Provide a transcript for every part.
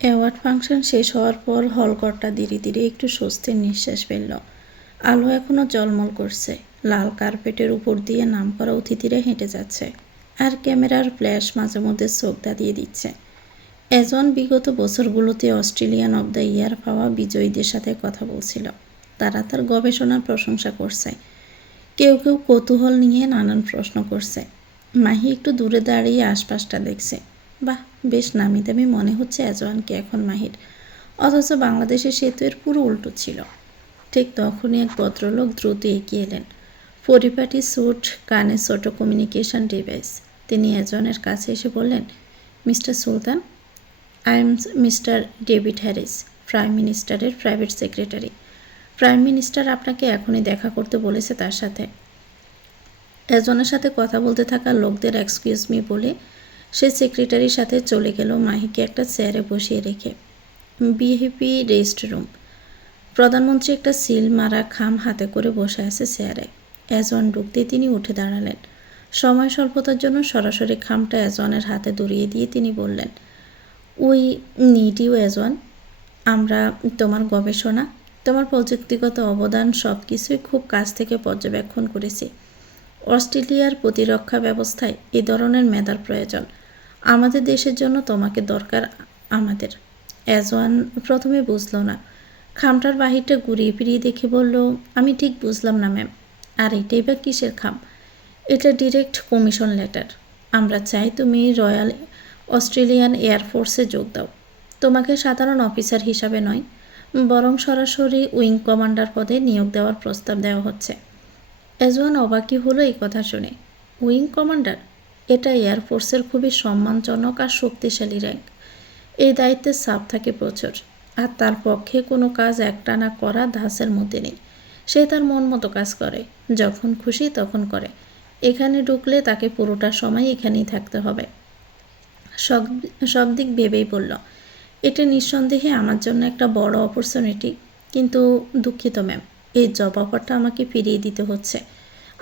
Award function শেষ হওয়ার পর হলঘরটা ধীরে ধীরে একটু স্বস্তির নিঃশ্বাস ফেলল। আলো এখনও ঝলমল করছে, লাল কার্পেটের উপর দিয়ে নামকরা অতিথিরা হেঁটে যাচ্ছে, আর ক্যামেরার ফ্ল্যাশ মাঝে মধ্যে চোখ ধাঁধিয়ে দিচ্ছে। এজন বিগত বছরগুলোতে অস্ট্রেলিয়ান অব দ্য ইয়ার পাওয়া বিজয়ীদের সাথে কথা বলছিল। তারা তার গবেষণার প্রশংসা করছে, কেউ কেউ কৌতূহল নিয়ে নানান প্রশ্ন করছে। মাহি একটু দূরে দাঁড়িয়ে আশপাশটা দেখছে। বাহ, বেশ নামি দামি মনে হচ্ছে এজওয়ানকে এখন মাহির, অথচ বাংলাদেশের সেতুয়ের পুরো উল্টো ছিল। ঠিক তখনই এক ভদ্রলোক দ্রুত এগিয়ে এলেন, পরিপাটি স্যুট, কানে ছোট কমিউনিকেশন ডিভাইস। তিনি এজওয়ানের কাছে এসে বললেন, mister Sultan, I am mister David Harris, prime মিনিস্টারের প্রাইভেট সেক্রেটারি। প্রাইম মিনিস্টার আপনাকে এখনই দেখা করতে বলেছে তার সাথে। এজনের সাথে কথা বলতে থাকা লোকদের এক্সকিউজ মি বলে সে সেক্রেটারির সাথে চলে গেল, মাহিকে একটা চেয়ারে বসিয়ে রেখে। BAP rest room. প্রধানমন্ত্রী একটা সিল মারা খাম হাতে করে বসে আছে চেয়ারে। এজন ঢুকতেই তিনি উঠে দাঁড়ালেন। সময় স্বল্পতার জন্য সরাসরি খামটা এজনের হাতে ধরিয়ে দিয়ে তিনি বললেন, উই নিড ইউ এজন। আমরা তোমার গবেষণা, তোমার প্রযুক্তিগত অবদান সব কিছুই খুব কাছ থেকে পর্যবেক্ষণ করেছি। অস্ট্রেলিয়ার প্রতিরক্ষা ব্যবস্থায় এ ধরনের মেধার প্রয়োজন। আমাদের দেশের জন্য তোমাকে দরকার আমাদের। এজওয়ান প্রথমে বুঝল না। খামটার বাহিরটা ঘুরিয়ে ফিরিয়ে দেখে বলল, আমি ঠিক বুঝলাম না ম্যাম। আর এটাই বা কিসের খাম? এটা ডিরেক্ট কমিশন লেটার। আমরা চাই তুমি রয়্যাল অস্ট্রেলিয়ান এয়ারফোর্সে যোগ দাও। তোমাকে সাধারণ অফিসার হিসাবে নয়, বরং সরাসরি উইং কমান্ডার পদে নিয়োগ দেওয়ার প্রস্তাব দেওয়া হচ্ছে। এজওয়ান অবাকই হলো এই কথা শুনে। Wing commander? এটা এয়ারফোর্সের খুবই সম্মানজনক আর শক্তিশালী র্যাঙ্ক। এই দায়িত্বের চাপ থাকে প্রচুর, আর তার পক্ষে কোনো কাজ একটানা করা ধাঁচের মধ্যে নেই। সে তার মন মতো কাজ করে, যখন খুশি তখন করে। এখানে ঢুকলে তাকে পুরোটা সময় এখানেই থাকতে হবে। সব দিক ভেবেই বলল, এটা নিঃসন্দেহে আমার জন্য একটা বড় অপরচুনিটি, কিন্তু দুঃখিত ম্যাম, এই জব অফারটা আমাকে ফিরিয়ে দিতে হচ্ছে।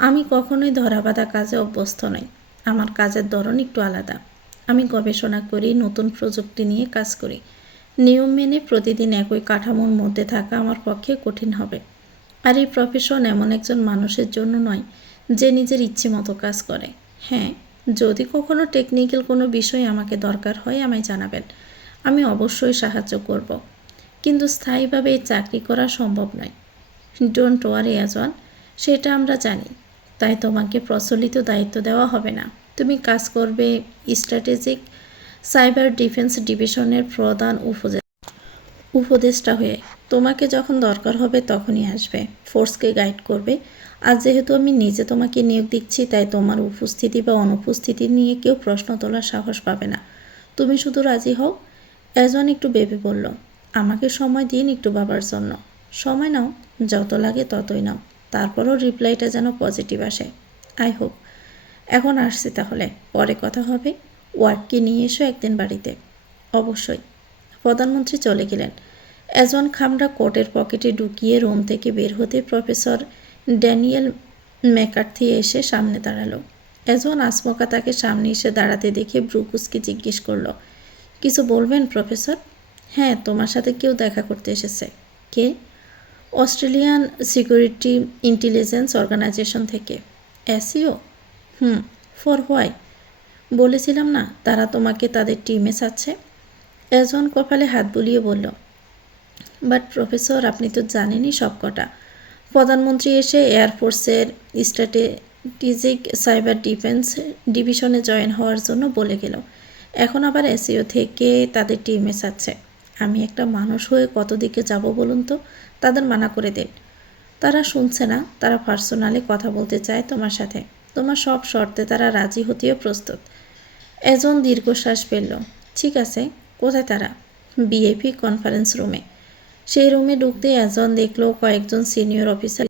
আমি কখনোই ধরাবাঁধা কাজে অভ্যস্ত নই। আমার কাজের ধরন একটু আলাদা। আমি গবেষণা করি, নতুন প্রযুক্তি নিয়ে কাজ করি। নিয়ম মেনে প্রতিদিন একই কাঠামোর মধ্যে থাকা আমার পক্ষে কঠিন হবে। আর এই প্রফেশন এমন একজন মানুষের জন্য নয় যে নিজের ইচ্ছে মতো কাজ করে। হ্যাঁ, যদি কখনো টেকনিক্যাল কোনো বিষয় আমাকে দরকার হয় আমায় জানাবেন, আমি অবশ্যই সাহায্য করব। কিন্তু স্থায়ীভাবে এই চাকরি করা সম্ভব নয়। ডোন্ট ওয়ারি এজওয়ান, সেটা আমরা জানি। তাই তোমাকে প্রচলিত দায়িত্ব দেওয়া হবে না। তুমি কাজ করবে স্ট্র্যাটেজিক সাইবার ডিফেন্স ডিভিশনের প্রধান উপদেষ্টা হয়ে। তোমাকে যখন দরকার হবে তখনই আসবে, ফোর্সকে গাইড করবে। আর যেহেতু আমি নিজে তোমাকে নিয়োগ দিচ্ছি, তাই তোমার উপস্থিতি বা অনুপস্থিতি নিয়ে কেউ প্রশ্ন তোলার সাহস পাবে না। তুমি শুধু রাজি হও। এজন একটু ভেবে বলল, আমাকে সময় দিন একটু ভাবার জন্য। সময় নাও, যত লাগে ততই নাও, তারপরও রিপ্লাইটা যেন পজিটিভ আসে। I hope. এখন আসছি তাহলে, পরে কথা হবে। ওয়ার্ককে নিয়ে এসো একদিন বাড়িতে। অবশ্যই। প্রধানমন্ত্রী চলে গেলেন। এজন খামরা কোটের পকেটে ঢুকিয়ে রুম থেকে বের হতে প্রফেসর ড্যানিয়েল ম্যাকার্থি এসে সামনে দাঁড়ালো। এজন আসমকা তাকে সামনে এসে দাঁড়াতে দেখে ব্রুকুসকে জিজ্ঞেস করল, কিছু বলবেন প্রফেসর? হ্যাঁ, তোমার সাথে কেউ দেখা করতে এসেছে। কে? অস্ট্রেলিয়ান সিকিউরিটি ইন্টেলিজেন্স অর্গানাইজেশন থেকে। এসইও? For why? বলেছিলাম না তারা তোমাকে তাদের টিমে চাচ্ছে। এজন কপালে হাত বুলিয়ে বলল, বাট প্রফেসর, আপনি তো জানেনই সব কটা। প্রধানমন্ত্রী এসে এয়ারফোর্সের স্ট্র্যাটেজিক সাইবার ডিফেন্স ডিভিশনে জয়েন হওয়ার জন্য বলে গেল। এখন আবার এসইও থেকে তাদের টিমে চাচ্ছে। আমি একটা মানুষ হয়ে কত দিকে যাব বলুন তো? তাদের মানা করে দিন। তারা শুনছে না, তারা পার্সোনালি কথা বলতে চায় তোমার সাথে। তোমার সব শর্তে তারা রাজি হতেও প্রস্তুত। এজন দীর্ঘশ্বাস ফেলল। ঠিক আছে, কোথায় তারা? বিএপি কনফারেন্স রুমে। সেই রুমে ঢুকতে এজন দেখলো কয়েকজন সিনিয়র অফিসার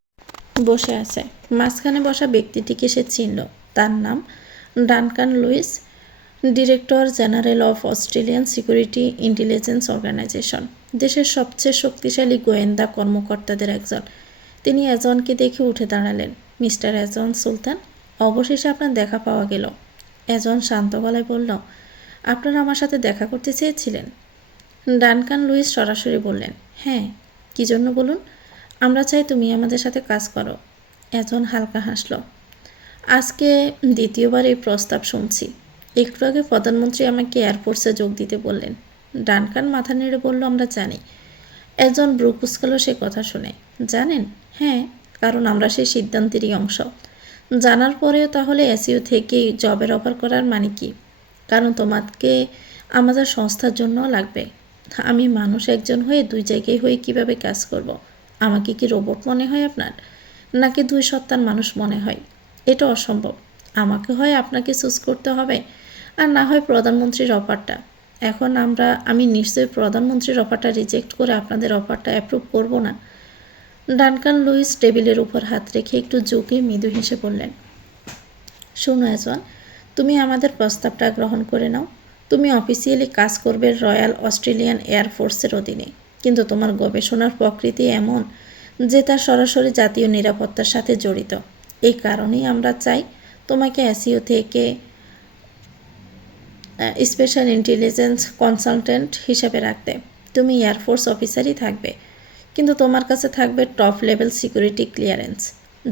বসে আছে। মাঝখানে বসা ব্যক্তিটিকে সে চিনল। তার নাম Duncan Lewis, director general of Australian security intelligence organisation, দেশের সবচেয়ে শক্তিশালী গোয়েন্দা কর্মকর্তাদের একজন। তিনি এজনকে দেখে উঠে দাঁড়ালেন। মিস্টার এজন সুলতান, অবশেষে আপনার দেখা পাওয়া গেল। এজন শান্ত গলায় বলল, আপনারা আমার সাথে দেখা করতে চেয়েছিলেন? ডানকান লুইস সরাসরি বললেন, হ্যাঁ। কী জন্য বলুন? আমরা চাই তুমি আমাদের সাথে কাজ করো। এজন হালকা হাসল। আজকে দ্বিতীয়বার এই প্রস্তাব শুনছি। একটু আগে প্রধানমন্ত্রী আমাকে এয়ারফোর্সে যোগ দিতে বললেন। ডানকান মাথা নেড়ে বলল, আমরা জানি। একজন ব্রু কুঁচকালো সে কথা শুনে। জানেন? হ্যাঁ, কারণ আমরা সেই সিদ্ধান্তেরই অংশ। জানার পরেও তাহলে এসইউ থেকে জবের অফার করার মানে কি? কারণ তোমাকে আমাদের সংস্থার জন্য লাগবে। আমি মানুষ একজন হয়ে দুই জায়গায় হয়ে কিভাবে কাজ করব। আমাকে কি রোবট মনে হয় আপনার? নাকি দুই সত্তার মানুষ মনে হয়? এটা অসম্ভব। আমাকে হয় আপনাকে চুজ করতে হবে, আর না হয় প্রধানমন্ত্রীর অফারটা। এখন আমি নিশ্চয়ই প্রধানমন্ত্রীর অফারটা রিজেক্ট করে আপনাদের অফারটা অ্যাপ্রুভ করব না। ডানকান লুইস টেবিলের উপর হাত রেখে একটু ঝুঁকে মৃদু হেসে বললেন, শোনো এজন, তুমি আমাদের প্রস্তাবটা গ্রহণ করে নাও। তুমি অফিসিয়ালি কাজ করবে রয়্যাল অস্ট্রেলিয়ান এয়ারফোর্সের অধীনে, কিন্তু তোমার গবেষণার প্রকৃতি এমন যে তা সরাসরি জাতীয় নিরাপত্তার সাথে জড়িত। এই কারণেই আমরা চাই তোমাকে এসইউ থেকে স্পেশাল ইন্টেলিজেন্স কনসালটেন্ট হিসেবে রাখতে। তুমি এয়ারফোর্স অফিসারই থাকবে, কিন্তু তোমার কাছে থাকবে টপ লেভেল সিকিউরিটি ক্লিয়ারেন্স।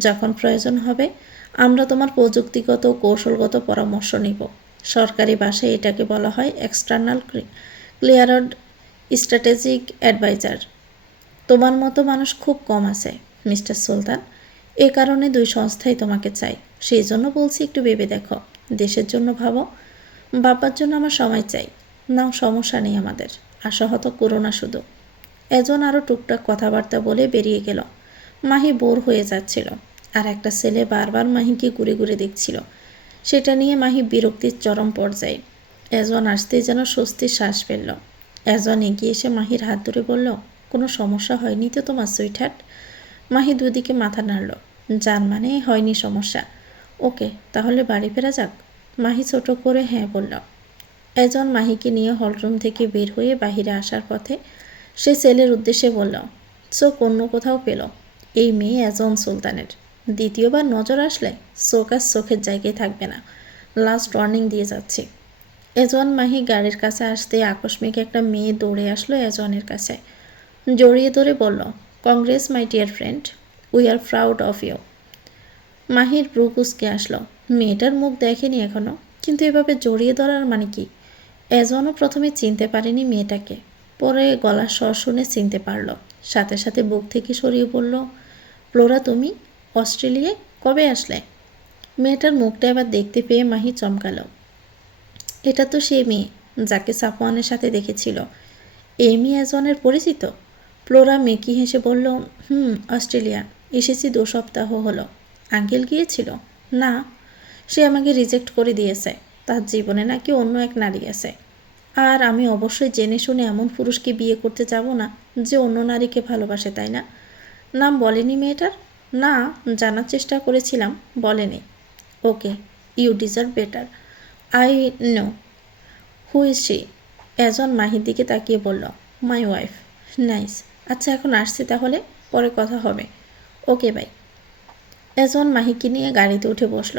যখন প্রয়োজন হবে আমরা তোমার প্রযুক্তিগত ও কৌশলগত পরামর্শ নিব। সরকারি ভাষায় এটাকে বলা হয় এক্সটার্নাল ক্লিয়ারড স্ট্র্যাটেজিক অ্যাডভাইজার। তোমার মতো মানুষ খুব কম আছে মিস্টার সুলতান। এ কারণে দুই সংস্থাই তোমাকে চাই। সেই জন্য বলছি একটু ভেবে দেখো। দেশের জন্য ভাবো। বাবার জন্য আমার সময় চাই। নাও, সমস্যা নেই আমাদের। আশাহত করো না শুধু। এজন আরও টুকটাক কথাবার্তা বলে বেরিয়ে গেল। মাহি বোর হয়ে যাচ্ছিল, আর একটা ছেলে বারবার মাহিকে ঘুরে ঘুরে দেখছিল। সেটা নিয়ে মাহি বিরক্তির চরম পর্যায়ে। এজন আসতেই যেন স্বস্তির শ্বাস ফেলল। এজন এগিয়ে এসে মাহির হাত ধরে বলল, কোনো সমস্যা হয়নি তো তোমার সুইটহার্ট? মাহি দুদিকে মাথা নাড়ল। যার মানে হয়নি সমস্যা। ওকে, তাহলে বাড়ি ফেরা যাক। মাহি ছোট করে হ্যাঁ বলল। এজন মাহিকে নিয়ে হলরুম থেকে বের হয়ে বাহিরে আসার পথে সে ছেলের উদ্দেশ্যে বলল, চোখ অন্য কোথাও পেল। এই মেয়ে এজন সুলতানের। দ্বিতীয়বার নজর আসলে চোখ আর চোখের জায়গায় থাকবে না। লাস্ট ওয়ার্নিং দিয়ে যাচ্ছি। এজন মাহি গাড়ির কাছে আসতে আকস্মিক একটা মেয়ে দৌড়ে আসলো এজনের কাছে। জড়িয়ে ধরে বলল, congrats my dear friend, we are proud of you. Mahir ব্রু কুঁচকে আসলো। মেয়েটার মুখ দেখেনি এখনো, কিন্তু এভাবে জড়িয়ে ধরার মানে কি? এজনও প্রথমে চিনতে পারেনি মেয়েটাকে, পরে গলার স্বর শুনে চিনতে পারল। সাথে সাথে বুক থেকে সরিয়ে বলল, ফ্লোরা তুমি অস্ট্রেলিয়ায় কবে আসলে? মেয়েটার মুখটা এবার দেখতে পেয়ে মাহি চমকাল। এটা তো সে মেয়ে যাকে সাফওয়ানের সাথে দেখেছিল। এই মেয়ে এজনের পরিচিত? ফ্লোরা মেকি হেসে বলল, অস্ট্রেলিয়া এসেছি 2 সপ্তাহ হলো। আঙ্কেল গিয়েছিল? না, সে আমাকে রিজেক্ট করে দিয়েছে। তার জীবনে নাকি অন্য এক নারী আছে। আর আমি অবশ্যই জেনে শুনে এমন পুরুষকে বিয়ে করতে যাব না যে অন্য নারীকে ভালোবাসে, তাই না? নাম বলেনি মেয়েটার? না, জানার চেষ্টা করেছিলাম, বলেনি। Okay, you deserve better. I know. Who is she? এজন মাহির দিকে তাকিয়ে বলল, মাই ওয়াইফ। নাইস। আচ্ছা, এখন আসছি তাহলে, পরে কথা হবে। Okay bye. এজন মাহিকে নিয়ে গাড়িতে উঠে বসল।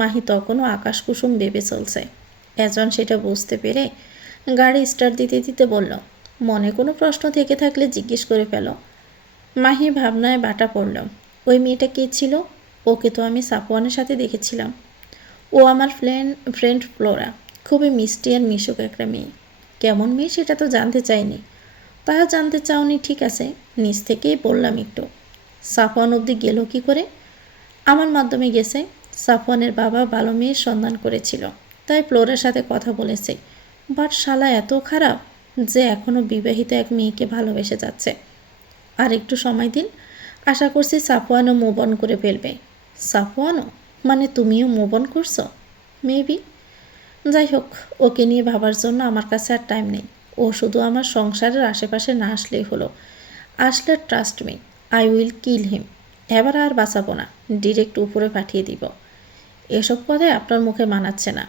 মাহি তখনও আকাশ কুসুম ভেবে চলছে। এজন সেটা বুঝতে পেরে গাড়ি স্টার্ট দিতে দিতে বলল, মনে কোনো প্রশ্ন থেকে থাকলে জিজ্ঞেস করে ফেলো। মাহি ভাবনায় বাটা পড়ল। ওই মেয়েটা কে ছিল? ওকে তো আমি সাফওয়ানের সাথে দেখেছিলাম। ও আমার ফ্রেন্ড ফ্লোরা। খুবই মিষ্টি আর মিশুক একটা মেয়ে। কেমন মেয়ে সেটা তো জানতে চাইনি। তা জানতে চাওনি, ঠিক আছে, নিজ থেকেই বললাম একটু। সাফওয়ান অবধি গেল কি করে? আমার মাধ্যমে গেছে। সাফওয়ানের বাবা ভালো মেয়ের সন্ধান করেছিল, তাই ফ্লোরার সাথে কথা বলেছে। বাট শালা এত খারাপ যে এখনও বিবাহিত এক মেয়েকে ভালোবেসে যাচ্ছে। আর একটু সময় দিন, আশা করছি সাফওয়ানও মুভ অন করে ফেলবে। সাফওয়ানও? মানে তুমিও মুভ অন করছো? মেবি। যাই হোক, ওকে নিয়ে ভাবার জন্য আমার কাছে আর টাইম নেই। ও শুধু আমার সংসারের আশেপাশে না আসলেই হলো। আসলে trust me, I will kill him. এবার আর বাঁচাবো না, ডিরেক্ট উপরে পাঠিয়ে দিব। এসব কথাই আপনার মুখে মানাচ্ছে না।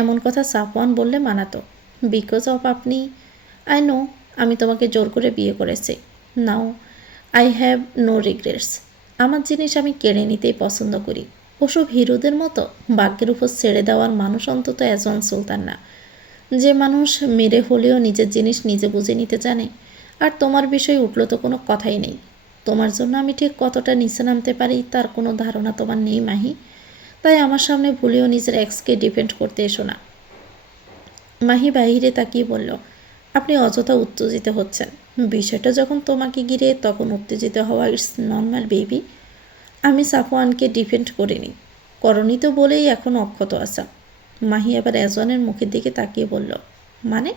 এমন কথা সাফওয়ান বললে মানাতো। বিকজ অফ আপনি। আই নো, আমি তোমাকে জোর করে বিয়ে করেছি। Now I have no regrets. আমার জিনিস আমি কেড়ে নিতেই পছন্দ করি। ওসব হিরোদের মতো ভাগ্যের উপর ছেড়ে দেওয়ার মানুষ অন্তত এজন সুলতান না। যে মানুষ মেরে হলেও নিজের জিনিস নিজে বুঝে নিতে জানে। আর তোমার বিষয় উঠলো তো কোনো কথাই নেই। তোমার জন্য আমি ঠিক কতটা নিচে নামতে পারি তার কোনো ধারণা তোমার নেই মাহি। তাই আমার সামনে ভুলেও নিজের এক্সকে ডিপেন্ড করতে এসো না। মাহি বাহিরে তাকিয়ে বলল, আপনি অযথা উত্তেজিত হচ্ছেন। বিষয়টা যখন তোমাকে ঘিরে তখন উত্তেজিত হওয়া ইটস নর্মাল বেবি। আমি সাফওয়ানকে ডিফেন্ড করিনি, করনি তো বলেই এখন অক্ষত আসা। মাহি আবার এজওয়ানের মুখের দিকে তাকিয়ে বলল, মানে?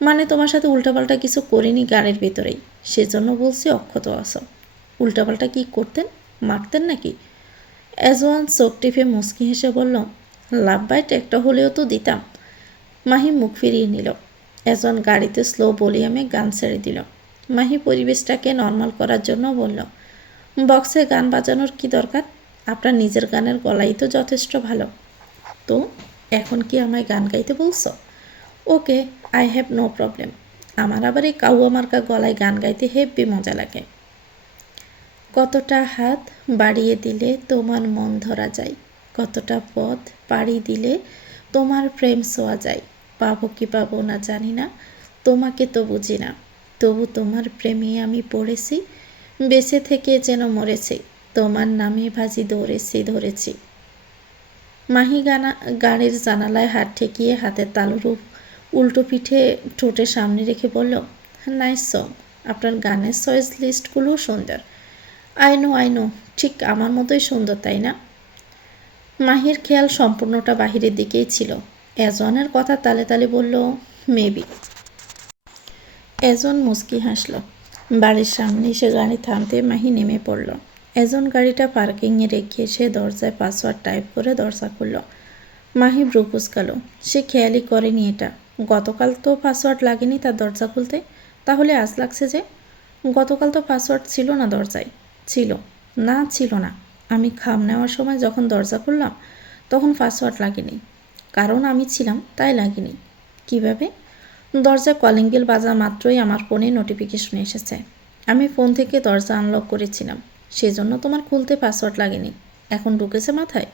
মানে তোমার সাথে উল্টাপাল্টা কিছু করিনি গাড়ির ভেতরেই, সেজন্য বলছি অক্ষত আসো। উল্টাপাল্টা কি করতেন? মারতেন নাকি? এজওয়ান চোখ টিপে মুচকি হেসে বলল, লাভ বাইট একটা হলেও তো দিতাম। মাহি মুখ ফিরিয়ে নিল। এজন গাড়িতে স্লো ভলিউমে গান ছেড়ে দিল। মাহি পরিবেশটাকে নর্মাল করার জন্য বলল, বক্সে গান বাজানোর কি দরকার? আপনার নিজের গানের গলাই তো যথেষ্ট ভালো। তো এখন কি আমায় গান গাইতে বলছো? ওকে, আই হ্যাভ নো প্রবলেম। আমার আবার এই কাউয়া মার্কা গলায় গান গাইতে হেব্বি মজা লাগে। কতটা হাত বাড়িয়ে দিলে তোমার মন ধরা যায়, কতটা পথ পাড়ি দিলে তোমার প্রেম ছোঁয়া যায়। পাবো কি পাবো না জানি না, তোমাকে তো বুঝি না, তবু তোমার প্রেমে আমি পড়েছি, বেঁচে থেকে যেন মরেছি, তোমার নামে ভাজি ধরেছি। মাহি গাড়ির জানালায় হাত ঠেকিয়ে হাতের তালুর উল্টো পিঠে ঠোঁটের সামনে রেখে বলল, নাইস সং। আপনার গানের চয়েস লিস্টগুলোও সুন্দর। আই নো, ঠিক আমার মতোই সুন্দর, তাই না? মাহির খেয়াল সম্পূর্ণটা বাহিরের দিকেই ছিল। এজনের কথা তালে তালে বলল, মেবি। এজন মুচকি হাসল। বাড়ির সামনে এসে গাড়ি থামতে মাহি নেমে পড়ল। এজন গাড়িটা পার্কিংয়ে রেখে সে দরজায় পাসওয়ার্ড টাইপ করে দরজা খুলল। মাহি ব্রু কুঁচকাল। সে খেয়ালই করেনি এটা। গতকাল তো পাসওয়ার্ড লাগেনি তার দরজা খুলতে, তাহলে আজ লাগছে যে? গতকাল তো পাসওয়ার্ড ছিল না দরজায়। ছিল না। আমি খাম নেওয়ার সময় যখন দরজা খুললাম তখন পাসওয়ার্ড লাগেনি, কারণ আমি ছিলাম তাই লাগেনি। কিভাবে? দরজা কলিং বেল বাজা মাত্রই আমার ফোনে নোটিফিকেশন এসেছে। আমি ফোন থেকে দরজা আনলক করেছিলাম, সেজন্য তোমার খুলতে পাসওয়ার্ড লাগেনি। এখন ঢুকেছে মাথায়?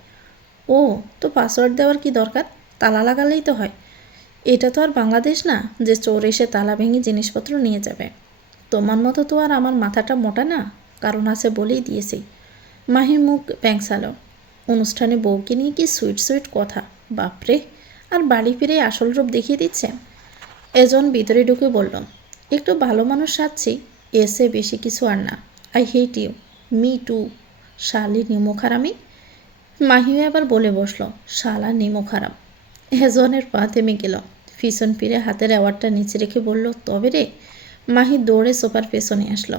ও, তো পাসওয়ার্ড দেওয়ার কি দরকার? তালা লাগালেই তো হয়। এটা তো আর বাংলাদেশ না যে চোর এসে তালা ভেঙে জিনিসপত্র নিয়ে যাবে। তোমার মতো তো আর আমার মাথাটা মোটা না, কারণ আছে বলেই দিয়েছি। মাহির মুখ ব্যাংসালো। অনুষ্ঠানে বউকে নিয়ে কি সুইট সুইট কথা, বাপরে! আর বাড়ি ফিরে আসল রূপ দেখিয়ে দিচ্ছেন। এজন ভিতরে ঢুকে বলল, একটু ভালো মানুষ সাজছি, এসে বেশি কিছু আর না। I hate you. Me too, শালি নিমুখ হারামি। মাহিও আবার বলে বসল, শালা নিমুখ হারাম। এজনের পা থেমে গেল। পিছন ফিরে হাতের অ্যাওয়ার্ডটা নিচে রেখে বলল, তবে রে। মাহি দৌড়ে সোফার পেছনে আসলো।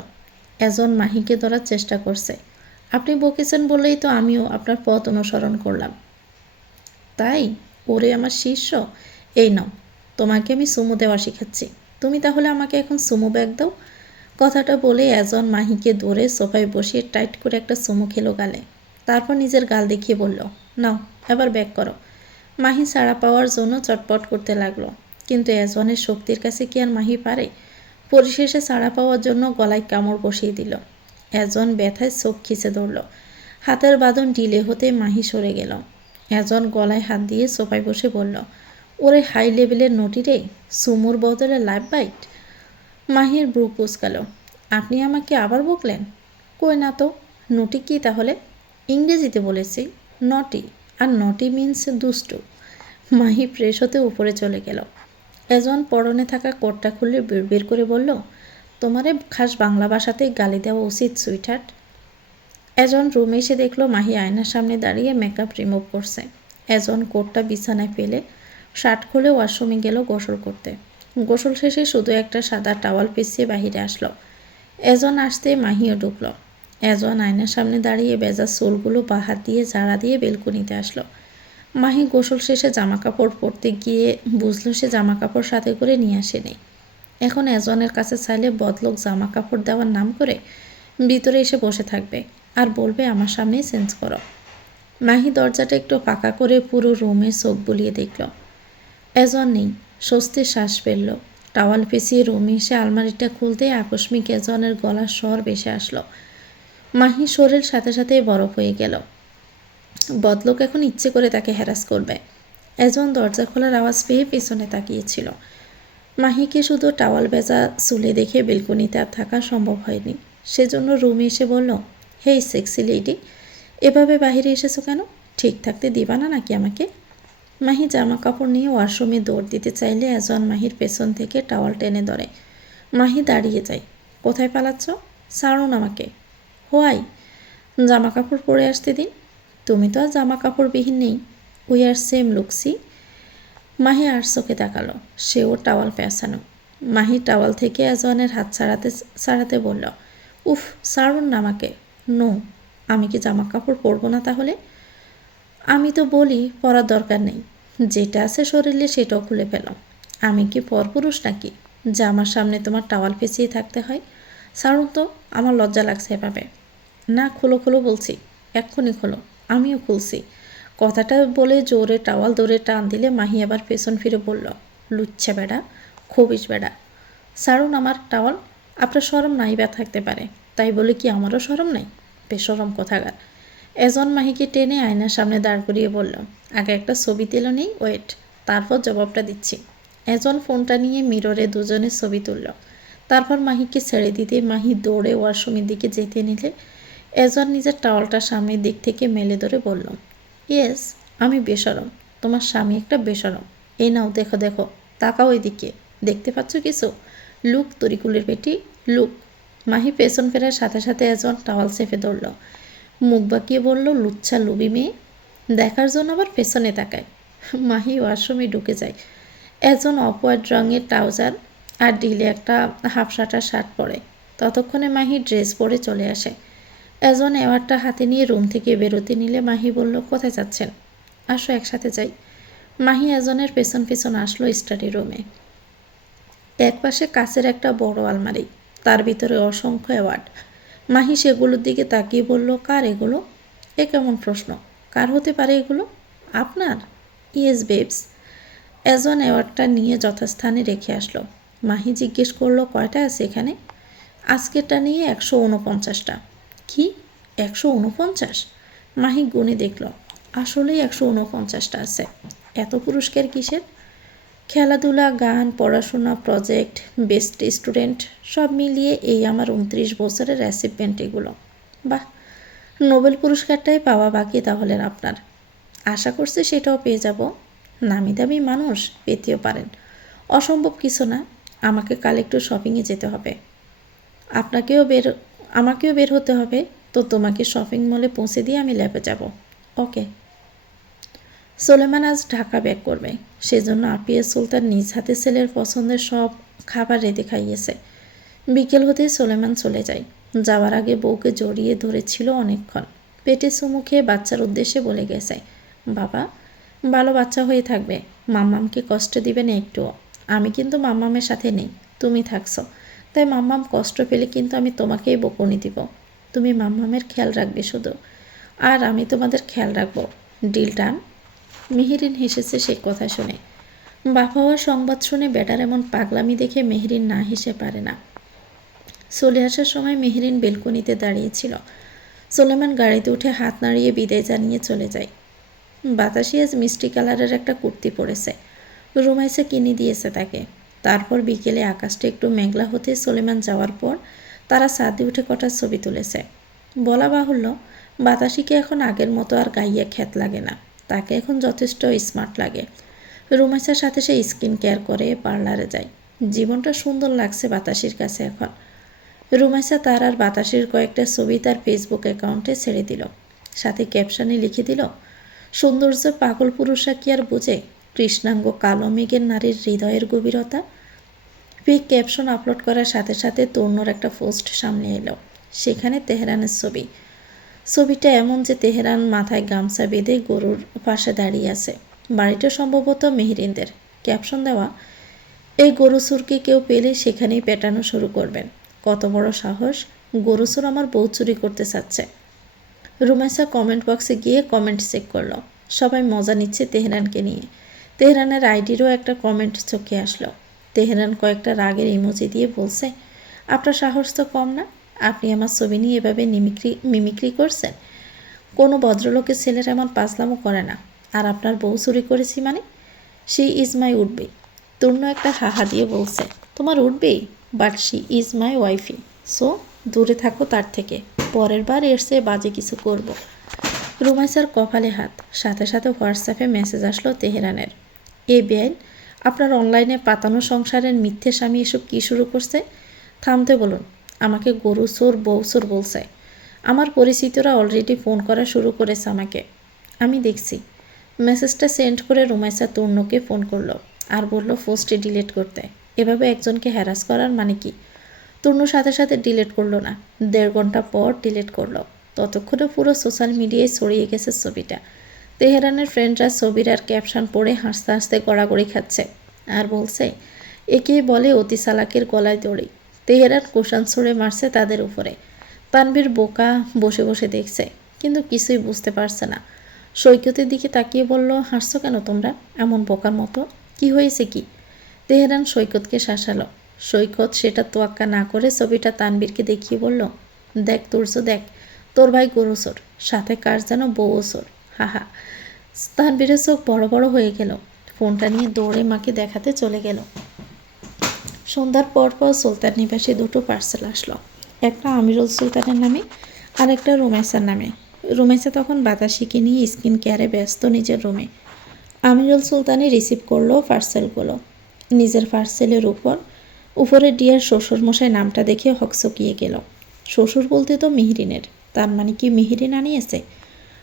এজন মাহিকে ধরার চেষ্টা করছে। আপনি বকেছেন বলেই তো আমিও আপনার পথ অনুসরণ করলাম। তাই? ওরে আমার শিষ্য। এই নাও, তোমাকে আমি সুমো দেওয়া শিখাচ্ছি। তুমি তাহলে আমাকে এখন সুমো ব্যাগ দাও। কথাটা বলে এজন মাহিকে ধরে সোফায় বসিয়ে টাইট করে একটা সুমো খেলো গালে। তারপর নিজের গাল দেখিয়ে বলল, নাও এবার ব্যাক করো। মাহি ছাড়া পাওয়ার জন্য চটপট করতে লাগলো, কিন্তু এজনের শক্তির কাছে কি আর মাহি পারে? পরিশেষে ছাড়া পাওয়ার জন্য গলায় কামড় বসিয়ে দিল। এজন ব্যথায় চোখ খিচে ধরল। হাতের বাঁধন ঢিলে হতে মাহি সরে গেল। এজন গলায় হাত দিয়ে সোফায় বসে বলল, ওরে হাই লেভেলের নটি রে, সুমোর বদলে লাইফ বাইট। মাহির ব্রু কুঁচকাল। আপনি আমাকে আবার বকলেন? কই না তো। নটি কি তাহলে? ইংরেজিতে বলেছি, নটি। আর নটি মিন্স দুষ্টু। মাহি ফ্রেশ হতে উপরে চলে গেল। এজন পরনে থাকা কোটটা খুলে বের করে বলল, তোমারে খাস বাংলা ভাষাতেই গালি দেওয়া উচিত সুইটহার্ট। এজন রুমে এসে দেখলো মাহি আয়নার সামনে দাঁড়িয়ে মেকআপ রিমুভ করছে। এজন কোটটা বিছানায় ফেলে শার্ট খুলে ওয়াশরুমে গেল গোসল করতে। গোসল শেষে শুধু একটা সাদা টাওয়াল পেঁচিয়ে বাহিরে আসলো। এজন আসতে মাহিও ঢুকলো। এজন আয়নার সামনে দাঁড়িয়ে ভেজা চুলগুলো বা হাত দিয়ে ঝাড়া দিয়ে বেলকুনিতে আসলো। মাহি গোসল শেষে জামা কাপড় পরতে গিয়ে বুঝলো সে জামা কাপড় সাথে করে নিয়ে আসেনি। এখন এজনের কাছে চাইলে বদলোক জামা কাপড় দেওয়ার নাম করে ভিতরে এসে বসে থাকবে আর বলবে আমার সামনেই চেঞ্জ করো। মাহি দরজাটা একটু ফাঁকা করে পুরো রুমে চোখ বুলিয়ে দেখল। এজন নেই। স্বস্তির শ্বাস ফেলল। টাওয়াল পেঁচিয়ে রুমে এসে আলমারিটা খুলতেই আকস্মিক এজনের গলার স্বর ভেসে আসলো। মাহি শরীর সাথে সাথে বরফ হয়ে গেল। বদলোক এখন ইচ্ছে করে তাকে হ্যারাস করবে। এজন দরজা খোলার আওয়াজ পেয়ে পেছনে তাকিয়েছিল। মাহিকে শুধু টাওয়াল ভেজা চুলে দেখে বেলকনিতে আর থাকা সম্ভব হয়নি। সেজন্য রুমে এসে বলল, হেই সেক্সি লেডি, এভাবে বাহিরে এসেছো কেন? ঠিক থাকতে দিবা না নাকি আমাকে? মাহি জামা কাপড় নিয়ে ওয়াশরুমে দৌড় দিতে চাইলে এজন মাহির পেছন থেকে টাওয়াল টেনে ধরে। মাহি দাঁড়িয়ে যায়। কোথায় পালাচ্ছ? ছাড়ুন আমাকে। হোয়াই? জামা কাপড় পরে আসতে দিন। তুমি তো আর জামা কাপড়বিহীন নেই। উই আর সেম লুকসি। মাহি আর চোখে তাকালো। সেও টাওয়াল পেঁচানো। মাহি টাওয়াল থেকে এজনের হাত ছাড়াতে বলল, উফ, ছাড়ুন না আমাকে। নো। আমি কি জামা কাপড় পরবো না তাহলে? আমি তো বলি পরার দরকার নেই, যেটা আছে শরীরে সেটাও খুলে ফেলো। আমি কি পরপুরুষ নাকি যে আমার সামনে তোমার টাওয়াল পেঁচিয়ে থাকতে হয়? ছাড়ুন তো, আমার লজ্জা লাগছে এভাবে। না, খোলো খোলো বলছি, এক্ষুনি খোলো। আমিও খুলছি। কথাটা বলে জোরে টাওয়াল ধরে টান দিলে মাহি আবার পেছন ফিরে বলল, লুচ্ছা বেড়া, খবিস বেড়া, ছাড়ুন আমার টাওয়াল। আপনার শরম নাই বা থাকতে পারে, তাই বলে কি আমারও শরম নাই? বেশরম কোথাকার। এজন মাহিকে টেনে আয়নার সামনে দাঁড় করিয়ে বলল, আগে একটা ছবি তুলে নেই, ওয়েট, তারপর জবাবটা দিচ্ছি। এজন ফোনটা নিয়ে মিররে দুজনের ছবি তুলল। তারপর মাহিকে ছেড়ে দিতে মাহি দৌড়ে ওয়াশরুমের দিকে যেতে নিলে এজন নিজের টাওয়ালটা সামনের দিক থেকে মেলে ধরে বলল, ইয়েস, আমি বেশরম। তোমার স্বামী একটা বেশরম। এই নাও, দেখো দেখো, তাকাও এদিকে, দেখতে পাচ্ছ কিছু? লুক তরিকুলের বেটি, লুক। মাহি পেছন ফেরার সাথে সাথে এজন টাওয়াল চেপে ধরল। মুখ বাঁকিয়ে বলল, লুচ্ছা লুবি মেয়ে, দেখার জন্য আবার পেছনে তাকায়। মাহি ওয়াশরুমে ঢুকে যায়। এজন অপোয়ার্ড রঙের ট্রাউজার আর ডিলে একটা হাফ শার্টার শার্ট পরে। ততক্ষণে মাহি ড্রেস পরে চলে আসে। এজন অ্যাওয়ার্ডটা হাতে নিয়ে রুম থেকে বেরোতে নিলে মাহি বলল, কোথায় যাচ্ছেন? আসো একসাথে যাই। মাহি এজনের পেছন পেছন আসলো স্টাডি রুমে। একপাশে কাচের একটা বড় আলমারি, তার ভিতরে অসংখ্য অ্যাওয়ার্ড। মাহি সেগুলোর দিকে তাকিয়ে বলল, কার এগুলো? এ কেমন প্রশ্ন? কার হতে পারে এগুলো? আপনার? Yes babes. এজন অ্যাওয়ার্ডটা নিয়ে যথাস্থানে রেখে আসলো। মাহি জিজ্ঞেস করলো, কয়টা আছে এখানে? আজকেরটা নিয়ে 149টা। কি, 149? মাহি গুনে দেখল, আসলেই 149টা আছে। এত পুরস্কার কিসের? খেলাধুলা, গান, পড়াশোনা, প্রজেক্ট, বেস্ট স্টুডেন্ট সব মিলিয়ে এই আমার 29 বছরের অ্যাচিভমেন্ট এগুলো। বাহ, নোবেল পুরস্কারটাই পাওয়া বাকি তাহলে আপনার। আশা করছি সেটাও পেয়ে যাব। নামি দামি মানুষ, পেতেও পারেন। অসম্ভব কিছু না। আমাকে কাল একটু শপিংয়ে যেতে হবে। আমাকেও বের হতে হবে। তো তোমাকে শপিং মলে পৌঁছে দিয়ে আমি ল্যাবে যাব। ওকে। সোলেমান আজ ঢাকা ব্যাক করবে, সেজন্য আপিয়া সুলতান নিজ হাতে ছেলের পছন্দের সব খাবার রেঁধে খাইয়েছে। বিকেল হতেই সোলেমান চলে যায়। যাওয়ার আগে বউকে জড়িয়ে ধরেছিল অনেকক্ষণ। পেটে চুমু খেয়ে বাচ্চার উদ্দেশ্যে বলে গেছে, বাবা, ভালো বাচ্চা হয়ে থাকবে, মাম্মামকে কষ্ট দিবে না একটুও। আমি কিন্তু মাম্মামের সাথে নেই, তুমি থাকছো, তাই মাম্মাম কষ্ট পেলে কিন্তু আমি তোমাকেই বকুনি দিব। তুমি মাম্মামের খেয়াল রাখবে শুধু, আর আমি তোমাদের খেয়াল রাখবো। Deal done? মেহেরিন হেসেছে সে কথা শুনে। বাপ হওয়ার সংবাদ শুনে বেটার এমন পাগলামি দেখে মেহেরিন না হেসে পারে না। চলে আসার সময় মেহেরিন বেলকনিতে দাঁড়িয়েছিল। সোলেমান গাড়িতে উঠে হাত নাড়িয়ে বিদায় জানিয়ে চলে যায়। বাতাসি আজ মিষ্টি কালারের একটা কুর্তি পরেছে। রুমাইসা কিনে দিয়েছে তাকে। তারপর বিকেলে আকাশটা একটু মেঘলা হতে সোলেমান যাওয়ার পর তারা ছাদে উঠে কটার ছবি তুলেছে। বলা বাহুল্য, বাতাসিকে এখন আগের মতো আর গাইয়া খ্যাত লাগে না। তাকে এখন যথেষ্ট স্মার্ট লাগে। রুমাইসার সাথে সে স্কিন কেয়ার করে, পার্লারে যায়। জীবনটা সুন্দর লাগছে বাতাসির কাছে এখন। রুমাইসা তার আর বাতাসির কয়েকটা ছবি তার ফেসবুক অ্যাকাউন্টে ছেড়ে দিল। সাথে ক্যাপশনে লিখে দিল, সৌন্দর্য পাগল পুরুষরা কি আর বোঝে কৃষ্ণাঙ্গ কালো মেঘের নারীর হৃদয়ের গভীরতা। পিক ক্যাপশন আপলোড করার সাথে সাথে তর্ণর একটা পোস্ট সামনে এলো। সেখানে তেহরানের ছবি। ছবিটা এমন যে তেহরান মাথায় গামছা বেঁধে গরুর পাশে দাঁড়িয়ে আছে। বাড়িটা সম্ভবত মেহেরিনদের। ক্যাপশন দেওয়া, এই গরু চুরকে কেউ পেলে সেখানেই পেটানো শুরু করবেন। কত বড় সাহস, গরু চোর আমার বউ চুরি করতে চাচ্ছে। রুমাইসা কমেন্ট বক্সে গিয়ে কমেন্ট চেক করলো। সবাই মজা নিচ্ছে তেহরানকে নিয়ে। তেহরানের আইডিরও একটা কমেন্ট চোখে আসলো। তেহরান কয়েকটা রাগের ইমোজি দিয়ে বলছে, আপনার সাহস তো কম না, আপনি আমার ছবি নিয়ে এভাবে মিমিক্রি করছেন। কোনো ভদ্রলোকের ছেলেরা এমন পাজলামো করে না। আর আপনার বউ চুরি করেছি মানে? শি ইজ মাই উঠবে। তূর্ণ একটা হাহা দিয়ে বলছে, তোমার উঠবেই, but she is my wifey, so দূরে থাকো তার থেকে। পরের বার এর চেয়ে বাজে কিছু করব। রুমাইসার কপালে হাত, সাথে সাথে হোয়াটসঅ্যাপে মেসেজ আসলো তেহরানের। এ বেআইন, আপনার অনলাইনে পাতানো সংসারের মিথ্যে স্বামী এসব কী শুরু করছে? থামতে বলুন, আমাকে গরু চোর বউ চোর বলছে। আমার পরিচিতরা অলরেডি ফোন করা শুরু করেছে আমাকে। আমি দেখছি। মেসেজটা সেন্ড করে রুমাইসা তূর্ণকে ফোন করলো আর বলল পোস্টে ডিলিট করতে। এভাবে একজনকে হ্যারাস করার মানে কি? তূর্ণ সাথে সাথে ডিলিট করলো না, 1.5 ঘন্টা পর ডিলিট করলো। ততক্ষণে পুরো সোশ্যাল মিডিয়ায় ছড়িয়ে গেছে ছবিটা। তেহরানের ফ্রেন্ডরা ছবির আর ক্যাপশন পড়ে হাসতে হাসতে গড়াগড়ি খাচ্ছে আর বলছে, একেই বলে অতি চালাকের গলায় দড়ি। তেহরান কোষান ছড়ে মারছে তাদের উপরে। তানভীর বোকা বসে বসে দেখছে, কিন্তু কিছুই বুঝতে পারছে না। সৈকতের দিকে তাকিয়ে বলল, হাসছো কেন তোমরা এমন বোকার মতো? কি হয়েছে কি? তেহরান সৈকতকে শাসালো। সৈকত সেটা তোয়াক্কা না করে ছবিটা তানভীরকে দেখিয়ে বলল, দেখ তুর্য দেখ, তোর ভাই গরুচোর, সাথে কার যেন বউও চোর। হাহা। তানভীরের চোখ বড় বড় হয়ে গেল। ফোনটা নিয়ে দৌড়ে মাকে দেখাতে চলে গেল। সন্ধ্যার পর সুলতান নিবাসে 2টো পার্সেল আসলো। একটা আমিরুল সুলতানের নামে আর একটা রুমেসার নামে। রুমেসা তখন বাতাসিকে নিয়ে স্কিন কেয়ারে ব্যস্ত নিজের রুমে। আমিরুল সুলতানি রিসিভ করলো পার্সেলগুলো। নিজের পার্সেলের উপরে ডিয়ার শ্বশুরমশাই নামটা দেখে হকচকিয়ে গেল। শ্বশুর বলতে তো মেহরিনের, তার মানে কি মেহরিন আনিয়েছে?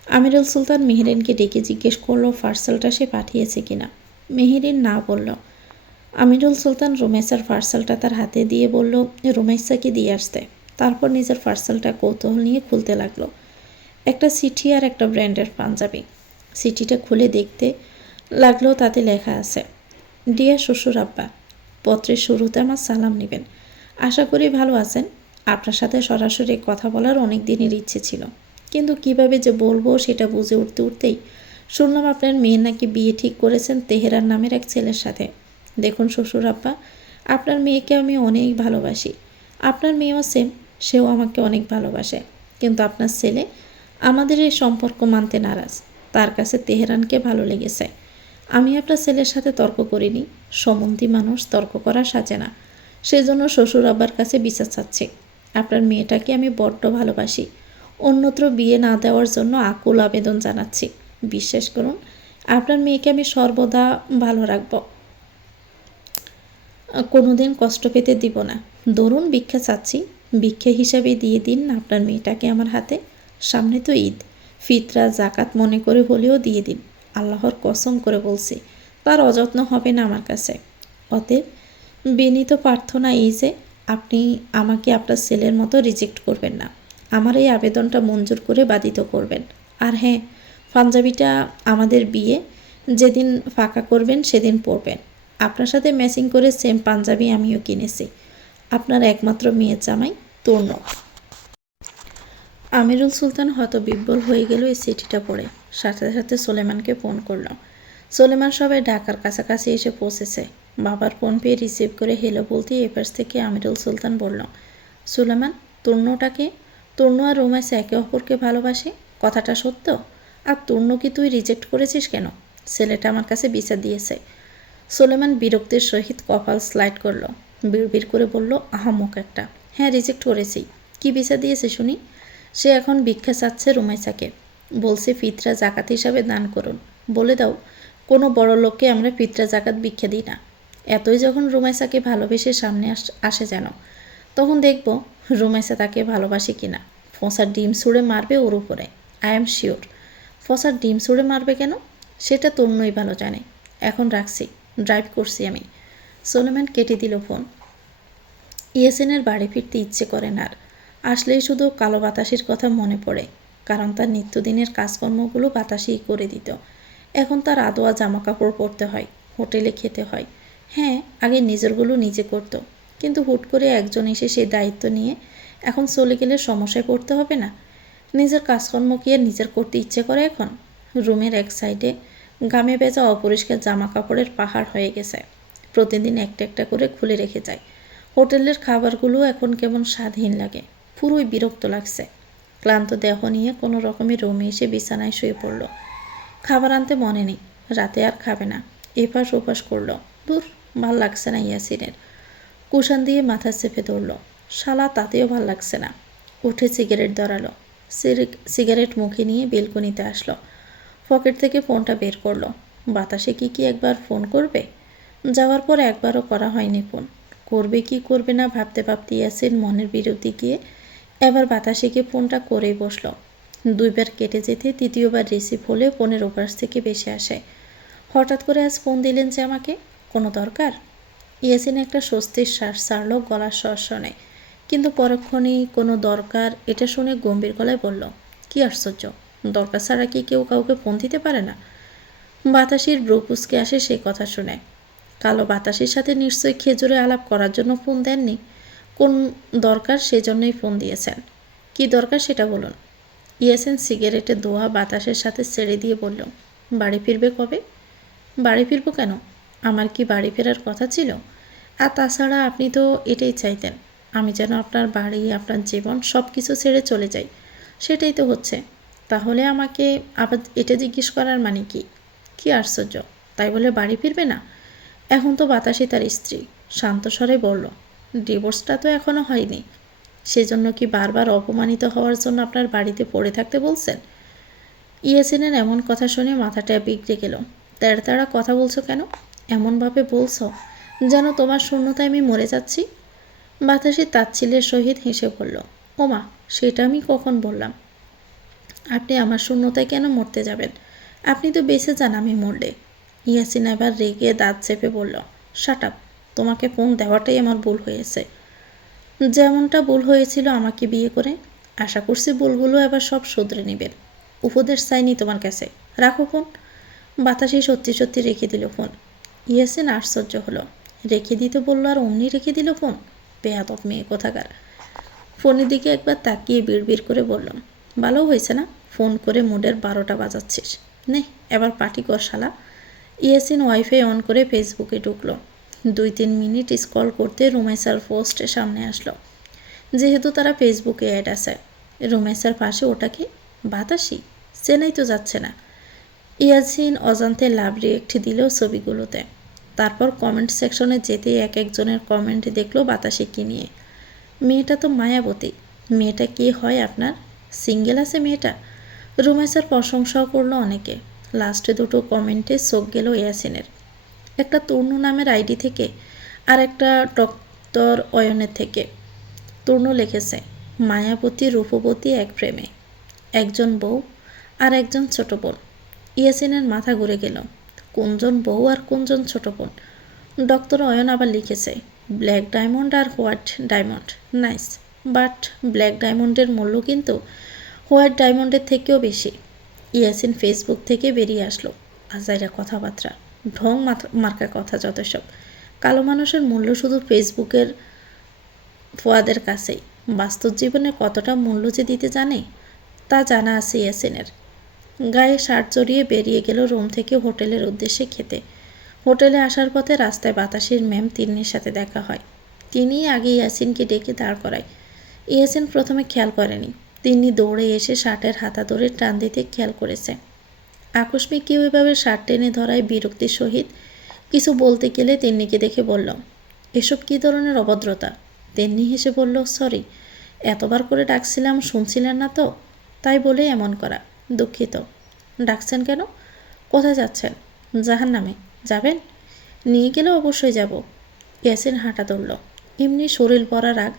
আমিরুল সুলতান মেহরিনকে ডেকে জিজ্ঞেস করলো পার্সেলটা সে পাঠিয়েছে কিনা। মেহরিন না বলল। আমিরুল সুলতান রুমেসার পার্সেলটা তার হাতে দিয়ে বলল, রুমেসাকে দিয়ে আসতে। তারপর নিজের পার্সেলটা কৌতূহল নিয়ে খুলতে লাগলো। একটা চিঠি আর একটা ব্র্যান্ডের পাঞ্জাবি। চিঠিটা খুলে দেখতে লাগলো, তাতে লেখা আছে, ডিয়ার শ্বশুর আব্বা, পত্রের শুরুতে আমার সালাম নেবেন। আশা করি ভালো আছেন। আপনার সাথে সরাসরি কথা বলার অনেক দিনের ইচ্ছে ছিল, কিন্তু কিভাবে যে বলবো সেটা বুঝে উঠতেই শুনলাম আপনার মেয়ে নাকি বিয়ে ঠিক করেছেন তেহরান নামের এক ছেলের সাথে। দেখুন শ্বশুর আব্বা, আপনার মেয়েকে আমি অনেক ভালোবাসি। আপনার মেয়েও সেম, সেও আমাকে অনেক ভালোবাসে। কিন্তু আপনার ছেলে আমাদের এই সম্পর্ক মানতে নারাজ। তার কাছে তেহরানকে ভালো লেগেছে। আমি আপনার ছেলের সাথে তর্ক করিনি। সম্বন্ধী মানুষ তর্ক করা সাজে না। সেজন্য শ্বশুর আব্বার কাছে বিচার চাচ্ছি। আপনার মেয়েটাকে আমি বড্ড ভালোবাসি। অন্যত্র বিয়ে না দেওয়ার জন্য আকুল আবেদন জানাচ্ছি। বিশ্বাস করুন, আপনার মেয়েকে আমি সর্বদা ভালো রাখব, কোনোদিন কষ্ট পেতে দিব না। ধরুন ভিক্ষা চাচ্ছি, ভিক্ষা হিসাবে দিয়ে দিন আপনার মেয়েটাকে আমার হাতে। সামনে তো ঈদ, ফিতরা জাকাত মনে করে হলেও দিয়ে দিন। আল্লাহর কসম করে বলছি, তার অযত্ন হবে না আমার কাছে। অতএব বিনীত প্রার্থনা এই যে আপনি আমাকে আপনার ছেলের মতো রিজেক্ট করবেন না। আমার এই আবেদনটা মঞ্জুর করে বাধিত করবেন। আর হ্যাঁ, পাঞ্জাবিটা আমাদের বিয়ে যেদিন ফাঁকা করবেন সেদিন পরবেন। আপনার সাথে ম্যাচিং করে সেম পাঞ্জাবি আমিও কিনেছি। আপনার একমাত্র মেয়ের জামাই তূর্ণ। আমিরুল সুলতান হতবিহ্বল হয়ে গেল এই চিঠিটা পড়ে। সাথে সাথে সোলেমানকে ফোন করল। সোলেমান সবাই ঢাকার কাছাকাছি এসে পৌঁছেছে। বাবার ফোন পেয়ে রিসিভ করে হেলো বলতেই এপাশ থেকে আমিরুল সুলতান বলল, সুলেমান, তূর্ণটাকে? তূর্ণ আর রোমাইস একে অপরকে ভালোবাসে, কথাটা সত্য? আর তূর্ণ কি তুই রিজেক্ট করেছিস কেন? ছেলেটা আমার কাছে বিচার দিয়েছে। সোলেমান বিরক্তির সহিত কপাল স্লাইড করলো। বিড়বিড় করে বলল, আহাম্মক একটা। হ্যাঁ, রিজেক্ট করেছি। কি বিচার দিয়েছে শুনি? সে এখন ভিক্ষা চাচ্ছে রুমাইসাকে। বলছে ফিতরা জাকাত হিসাবে দান করুন। বলে দাও, কোনো বড় লোককে আমরা ফিতরা জাকাত ভিক্ষা দিই না। এতই যখন রুমাইসাকে ভালোবেসে সামনে আসে যেন, তখন দেখব রুমাইসা তাকে ভালোবাসে কিনা। ফসার ডিম ছুঁড়ে মারবে ওর উপরে, আই এম শিওর। ফসার ডিম ছুঁড়ে মারবে কেন? সেটা তন্যই ভালো জানে। এখন রাখছি, ড্রাইভ করছি আমি। সোলেমান কেটে দিল ফোন। ইয়াসিনের বাড়ি ফিরতে ইচ্ছে করে না আর। আসলেই শুধু কালো বাতাসের কথা মনে পড়ে, কারণ তার নিত্যদিনের কাজকর্মগুলো বাতাসই করে দিত। এখন তার আদোয়া জামাকাপড় পরতে হয়, হোটেলে খেতে হয়। হ্যাঁ, আগে নিজেরগুলো নিজে করতো, কিন্তু হুট করে একজন এসে সেই দায়িত্ব নিয়ে এখন চলে গেলে সমস্যায় পড়তে হবে না? নিজের কাজকর্ম কি আর নিজের করতে ইচ্ছে করে এখন? রুমের এক সাইডে গামে ভেজা অপরিষ্কার জামা কাপড়ের পাহাড় হয়ে গেছে। প্রতিদিন একটা একটা করে খুলে রেখে যায়। হোটেলের খাবারগুলো এখন কেমন স্বাদহীন লাগে, পুরোই বিরক্ত লাগছে। ক্লান্ত দেহ নিয়ে কোনো রকমের রুমে এসে বিছানায় শুয়ে পড়ল। খাবার আনতে মনে নেই, রাতে আর খাবে না। এপাশ ওপাশ করলো। দূর, ভাল লাগছে না ইয়াসিনের। কুশান দিয়ে মাথা চেপে ধরল। শালা তাতেও ভাল লাগছে না। উঠে সিগারেট ধরালো। সিগারেট মুখে নিয়ে বেলকনিতে আসলো। পকেট থেকে ফোনটা বের করলো। বাতাসে কি একবার ফোন করবে? যাওয়ার পর একবারও করা হয়নি ফোন। করবে কি করবে না ভাবতে ভাবতে ইয়াসিন মনের বিরতি গিয়ে এবার বাতাসেকে ফোনটা করেই বসলো। দুইবার কেটে যেতে তৃতীয়বার রিসিভ হলে ফোনের ওপাশ থেকে বেশি আসে। হঠাৎ করে আজ ফোন দিলেন যে আমাকে? কোনো দরকার? ইয়াসিন একটা স্বস্তির শ্বাস ছাড়ল গলার স্বর শুনে, কিন্তু পরক্ষণেই কোনো দরকার এটা শুনে গম্ভীর গলায় বলল, কি আশ্চর্য, দরকার ছাড়া কি কেউ কাউকে ফোন দিতে পারে না? বাতাসির ব্রু কুঁচকে আসে সেই কথা শুনে। কালো বাতাসের সাথে নিশ্চয়ই খেজুরে আলাপ করার জন্য ফোন দেননি। কোন দরকার সেজন্যই ফোন দিয়েছেন। কি দরকার সেটা বলুন। ইয়াসিন সিগারেটে ধোয়া বাতাসের সাথে ছেড়ে দিয়ে বলল, বাড়ি ফিরবে কবে? বাড়ি ফিরবো কেন? আমার কি বাড়ি ফেরার কথা ছিল? আর তাছাড়া আপনি তো এটাই চাইতেন, আমি যেন আপনার বাড়ি, আপনার জীবন সব কিছু ছেড়ে চলে যাই। সেটাই তো হচ্ছে। তাহলে আমাকে আবার এটা জিজ্ঞেস করার মানে কি? কি আশ্চর্য, তাই বলে বাড়ি ফিরবে না? এখন তো বাতাসই তার স্ত্রী। শান্ত স্বরে বলল, ডিভোর্সটা তো এখনও হয়নি। সেজন্য কি বারবার অপমানিত হওয়ার জন্য আপনার বাড়িতে পড়ে থাকতে বলছেন? ইয়াসিনের এমন কথা শুনে মাথাটা বিগড়ে গেল। তেড়তাড়া কথা বলছো কেন? এমনভাবে বলছো যেন তোমার শূন্যতায় আমি মরে যাচ্ছি। বাতাসে তাচ্ছিল্যের সহিত হেসে বলল, ওমা, সেটা আমি কখন বললাম? আপনি আমার শূন্যতায় কেন মরতে যাবেন? আপনি তো বেঁচে যান আমি মরলে। ইয়াসিন এবার রেগে দাঁত চেপে বলল, শাট আপ, তোমাকে ফোন দেওয়াটাই আমার ভুল হয়েছে। যেমনটা ভুল হয়েছিল আমাকে বিয়ে করে। আশা করছি ভুলগুলো এবার সব শুধরে নেবেন। উপদেশ চাইনি তোমার কাছে, রাখো ফোন। বাতাসে সত্যি সত্যি রেখে দিল ফোন। ইয়াসিন আশ্চর্য হলো। রেখে দিতে বললো আর অমনি রেখে দিল ফোন? বেয়াদব মেয়ে কোথাকার। ফোনের দিকে একবার তাকিয়ে বিড়বিড় করে বললাম, ভালো হয়েছে না ফোন করে মুডের 12টা বাজাচ্ছিস? নে এবার পার্টি কর শালা। ইয়াসিন ওয়াইফাই অন করে ফেসবুকে ঢুকলো। 2-3 মিনিট স্ক্রল করতে রুমেসার পোস্টের সামনে আসলো। যেহেতু তারা ফেসবুকে অ্যাড আছে, রুমেসার পাশে ওটাকে বাতাসি চেনাই তো যাচ্ছে না। ইয়াসিন অজান্তে লাভ রিয়েক্ট দিল ছবিগুলোতে। তারপর কমেন্ট সেকশনে যেতে এক একজনের কমেন্ট দেখলো বাতাসে কি নিয়ে। মেয়েটা তো মায়াবতী। মেয়েটা কে হয় আপনার? সিঙ্গেল আছে মেয়েটা? রুমেসার প্রশংসাও করলো অনেকে। লাস্টে দুটো কমেন্টে চোখ গেল ইয়াসিনের। একটা তর্ণু নামের আইডি থেকে আর একটা ডক্টর অয়নের থেকে। তর্ণু লিখেছে, মায়াবতী রূপবতী এক প্রেমে, একজন বউ আর একজন ছোট বোন। ইয়াসিনের মাথা ঘুরে গেল, কোনজন বউ আর কোনজন ছোট বোন? ডক্টর অয়ন আবার লিখেছে, ব্ল্যাক ডায়মন্ড আর white diamond. Nice, but black ডায়মন্ডের মূল্য কিন্তু হোয়াইট ডায়মন্ডের থেকেও বেশি। ইয়াসিন ফেসবুক থেকে বেরিয়ে আসলো। আজাইরা কথাবার্তা, ঢং মার্কা কথা যত সব। কালো মানুষের মূল্য শুধু ফেসবুকের ফোয়াদের কাছেই। বাস্তব জীবনে কতটা মূল্য যে দিতে জানে তা জানা আছে ইয়াসিনের। গায়ে শার্ট জড়িয়ে বেরিয়ে গেল রুম থেকে হোটেলের উদ্দেশ্যে খেতে। হোটেলে আসার পথে রাস্তায় বাতাসের ম্যাম তিন্নির সাথে দেখা হয়। তিনি আগে ইয়াসিনকে ডেকে দাঁড় করায়। ইয়াসিন প্রথমে খেয়াল করেনি। তিন্নি দৌড়ে এসে শার্টের হাতা ধরে টান দিতে খেয়াল করেছে। আকস্মিক কেউ এভাবে শার্ট টেনে ধরায় বিরক্তির সহিত কিছু বলতে গেলে তিন্নিকে দেখে বলল, এসব কী ধরনের অভদ্রতা? তিন্নি হেসে বলল, সরি, এতবার করে ডাকছিলাম শুনছিলেন না তো, তাই বলে এমন করা, দুঃখিত। ডাকছেন কেন? কোথায় যাচ্ছেন? জাহান্নামে। যাবেন? নিয়ে গেলে অবশ্যই যাব। ইয়াসিন হাঁটা ধরল। এমনি শরীর ভরা রাগ,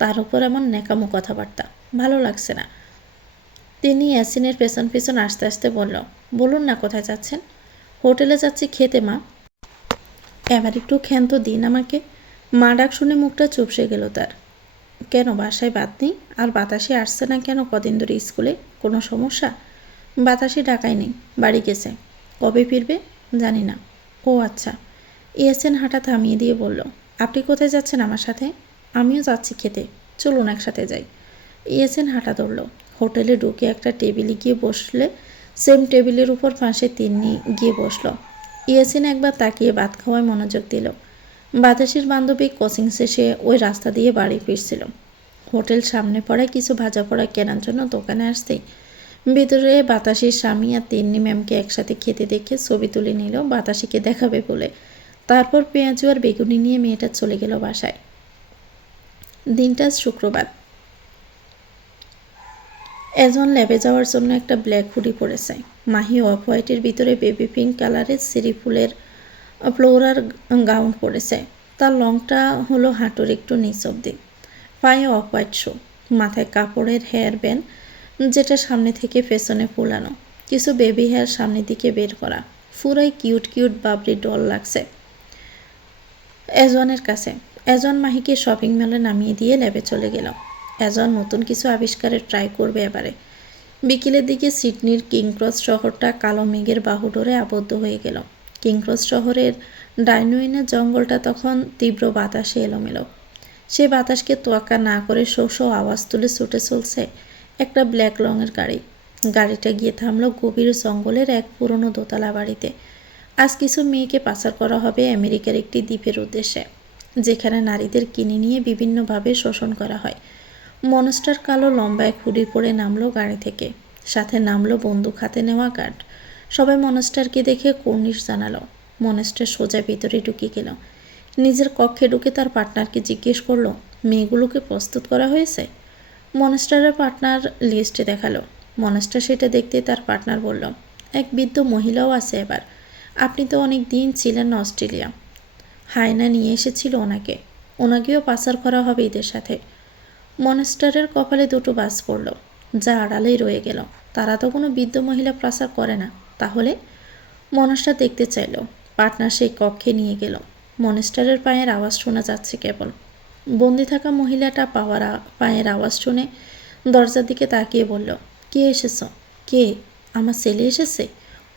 তার উপর এমন ন্যাকামো কথাবার্তা, ভালো লাগছে না। তিনি ইয়াসিনের পেছন পেছন আস্তে আস্তে বলল, বলুন না কোথায় যাচ্ছেন? হোটেলে যাচ্ছি খেতে মা। এবার একটু খেন তো দিন আমাকে। মা ডাক শুনে মুখটা চুপসে গেল তার। কেন বাসায় বাদ নেই? আর বাতাসে আসছে না কেন কদিন ধরে স্কুলে? কোনো সমস্যা? বাতাসে ডাকাই নেই, বাড়ি গেছে। কবে ফিরবে? জানি না। ও আচ্ছা। ইয়াসিন হাঁটা থামিয়ে দিয়ে বলল, আপনি কোথায় যাচ্ছেন আমার সাথে? আমিও যাচ্ছি খেতে, চলুন একসাথে যাই। ইয়াসিন হাঁটা ধরল। হোটেলে ঢুকে একটা টেবিলে গিয়ে বসলে সেম টেবিলের উপর পাশে তিন্নি গিয়ে বসল। ইয়াসিন একবার তাকিয়ে ভাত খাওয়ায় মনোযোগ দিল। বাতাসের বান্ধবী কোচিং শেষে ওই রাস্তা দিয়ে বাড়ি ফিরছিল। হোটেল সামনে পড়ায় কিছু ভাজা পড়া কেনার জন্য দোকানে আসতেই ভিতরে বাতাসের স্বামী আর তিন্নি ম্যামকে একসাথে খেতে দেখে ছবি তুলে নিল বাতাসিকে দেখাবে বলে। তারপর পেঁয়াজু আর বেগুনি নিয়ে মেয়েটা চলে গেল বাসায়। দিনটা শুক্রবার। এজন ল্যাবে যাওয়ার জন্য একটা ব্ল্যাক হুডি পরেছে। মাহি অফ হোয়াইটের ভিতরে বেবি পিঙ্ক কালারের সিরি ফুলের ফ্লোরার গাউন পরেছে। তার লংটা হলো হাঁটুর একটু নিচ অব্দি, পায়ে অফ হোয়াইট শু, মাথায় কাপড়ের হেয়ার ব্যান্ড যেটা সামনে থেকে পেছনে ফুলানো, কিছু বেবি হেয়ার সামনের দিকে বের করা, পুরাই কিউট কিউট বাবরি ডল লাগছে এজনের কাছে। এজন মাহিকে শপিং মলে নামিয়ে দিয়ে ল্যাবে চলে গেল। এজন নতুন কিছু আবিষ্কারের ট্রাই করবে এবারে। বিকেলের দিকে সিডনির কিংক্রস শহরটা কালো মেঘের বাহুডোরে আবদ্ধ হয়ে গেল। কিংক্রস শহরের ডাইনুইনের জঙ্গলটা তখন তীব্র বাতাসে এলোমেলো। সে বাতাসকে তোয়াক্কা না করে শো শো আওয়াজ তুলে ছুটে চলছে একটা ব্ল্যাক রঙের গাড়ি। গাড়িটা গিয়ে থামলো গভীর জঙ্গলের এক পুরনো দোতলা বাড়িতে। আজ কিছু মেয়েকে পাচার করা হবে আমেরিকার একটি দ্বীপের উদ্দেশ্যে, যেখানে নারীদের কিনে নিয়ে বিভিন্নভাবে শোষণ করা হয়। মনস্টার কালো লম্বা এক হুডি পরে নামলো গাড়ি থেকে, সাথে নামলো বন্দুক হাতে নেওয়া গার্ড। সবাই মনস্টারকে দেখে কর্নিশ জানালো। মনস্টার সোজা ভিতরে ঢুকে গেল। নিজের কক্ষে ঢুকে তার পার্টনারকে জিজ্ঞেস করলো, মেয়েগুলোকে প্রস্তুত করা হয়েছে? মনস্টারের পার্টনার লিস্টে দেখালো। মনস্টার সেটা দেখতে তার পার্টনার বলল, এক বৃদ্ধ মহিলাও আছে এবার। আপনি তো অনেক দিন ছিলেন অস্ট্রেলিয়া। হায়না নিয়ে এসেছিল ওনাকেও পাচার করা হবে এদের সাথে। মনস্টারের কপালে দুটো বাজ পড়ল, যা আড়ালেই রয়ে গেল। তারা তো কোনো বৃদ্ধ মহিলা পাচার করে না। তাহলে মনস্টার দেখতে চাইল। পার্টনার সেই কক্ষে নিয়ে গেল। মনস্টারের পায়ের আওয়াজ শোনা যাচ্ছে কেবল। বন্দি থাকা মহিলাটা পায়ের আওয়াজ শুনে দরজার দিকে তাকিয়ে বলল, কে এসেছ? কে? আমার ছেলে এসেছে।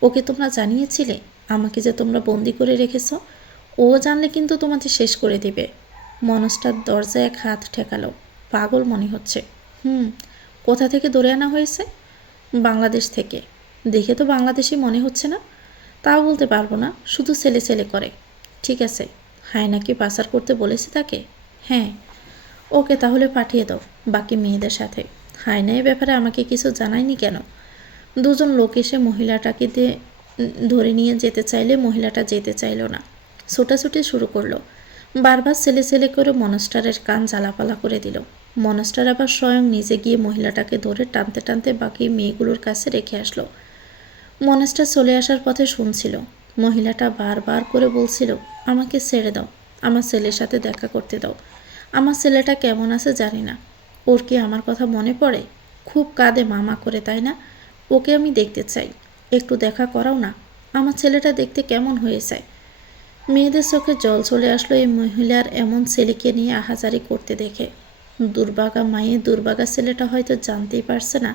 ওকে তোমরা জানিয়েছিলে আমাকে যে তোমরা বন্দি করে রেখেছ? ও জানলে কিন্তু তোমাদের শেষ করে দিবে। মনস্টার দরজায় এক হাত ঠেকালো। পাগল মনে হচ্ছে। কোথা থেকে ধরে আনা হয়েছে? বাংলাদেশ থেকে। দেখে তো বাংলাদেশি মনে হচ্ছে না। তাও বলতে পারবো না, শুধু ছেলে ছেলে করে। ঠিক আছে, হায়নাকে পাচার করতে বলেছে তাকে? হ্যাঁ। ওকে তাহলে পাঠিয়ে দাও বাকি মেয়েদের সাথে। হায়না এ ব্যাপারে আমাকে কিছু জানায়নি কেন? দুজন লোক এসে মহিলাটাকে ধরে নিয়ে যেতে চাইলে মহিলাটা যেতে চাইল না। ছোটাছুটি শুরু করলো। বারবার ছেলে ছেলে করে মনস্টারের কান জ্বালাপালা করে দিল। মনস্টার আবার স্বয়ং নিজে গিয়ে মহিলাটাকে ধরে টানতে টানতে বাকি মেয়েগুলোর কাছে রেখে আসলো। মনস্টার চলে আসার পথে শুনছিল মহিলাটা বারবার করে বলছিল, আমাকে ছেড়ে দাও, আমার ছেলের সাথে দেখা করতে দাও। আমার ছেলেটা কেমন আছে জানি না। ওর কি আমার কথা মনে পড়ে? খুব কাঁদে মামা করে, তাই না? ওকে আমি দেখতে চাই, একটু দেখা করাও না। আমার ছেলেটা দেখতে কেমন হয়েছে? মেয়েদের চোখে জল চলে আসলো এই মহিলার এমন ছেলেকে নিয়ে আহাজারি করতে দেখে। দুর্ভাগা মায়ের দুর্ভাগা ছেলেটা হয়তো জানতেই পারছে না,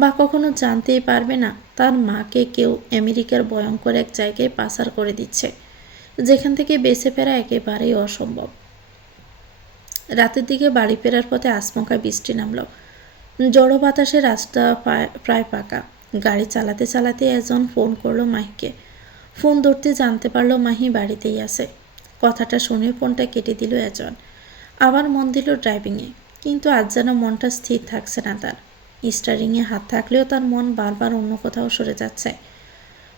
বা কখনো জানতেই পারবে না তার মাকে কেউ আমেরিকার ভয়ঙ্কর এক জায়গায় পাচার করে দিচ্ছে, যেখান থেকে বেঁচে ফেরা একেবারেই অসম্ভব। রাতের দিকে বাড়ি ফেরার পথে আচমকা বৃষ্টি নামল। জড়ো বাতাসে রাস্তা প্রায় পাকা। গাড়ি চালাতে চালাতে একজন ফোন করলো মাহিকে। ফোন ধরতে জানতে পারলো মাহি বাড়িতেই আছে। কথাটা শুনে ফোনটা কেটে দিল একজন। আবার মন দিল ড্রাইভিংয়ে, কিন্তু আজ যেন মনটা স্থির থাকছে না তার। স্টারিংয়ে হাত থাকলেও তার মন বারবার অন্য কোথাও সরে যাচ্ছে।